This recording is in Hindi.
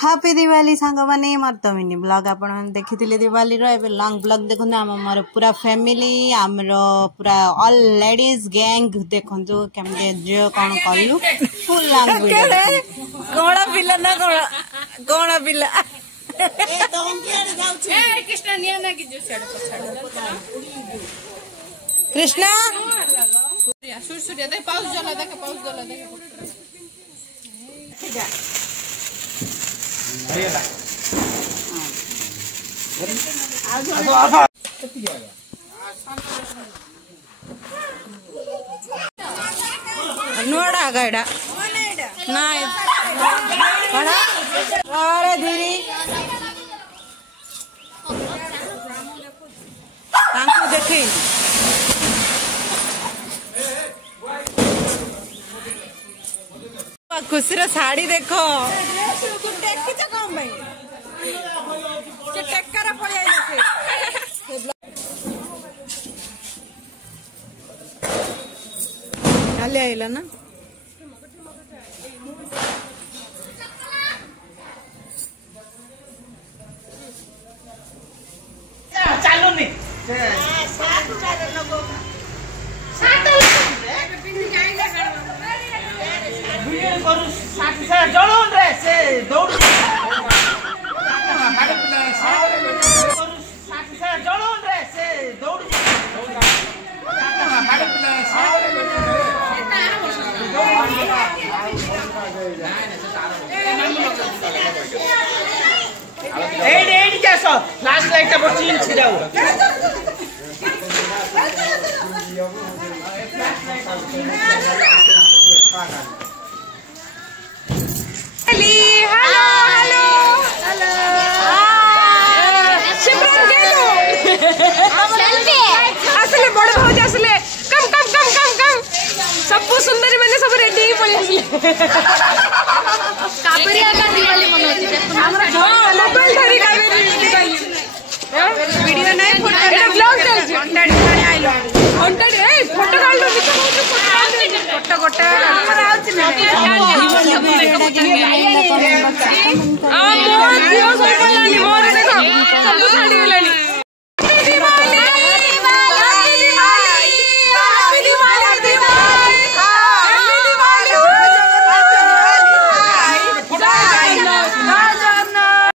हैप्पी दिवाली सांग माने मोर तो मिनी ब्लॉग आपण देखि दिवाली रो एबे लॉन्ग ब्लॉग देखुन हम मोर पूरा फैमिली हमरो पूरा ऑल लेडीज गैंग देखंतु केमते जो कोन कल्लू फुल लॉन्ग वीडियो कोणा पिला ना कोणा पिला ए तो हम के जाउ छी ए कृष्णा निया ना कि जो छड़ कृष्णा सूर्य दे पाउस जला दे नोड़ा गाड़ा ना बड़ा अरे धीरे तांको देखे खुशी साड़ी देखो काली आइला ना चालू नहीं जड़ोन रे से दौड़ जड़ोन रे से दौड़ लास्ट लाइट चीन छिड़ाऊ सब सुंदरी मैंने सब रेडी ही पड़े काबरिया का दिवाली मनोती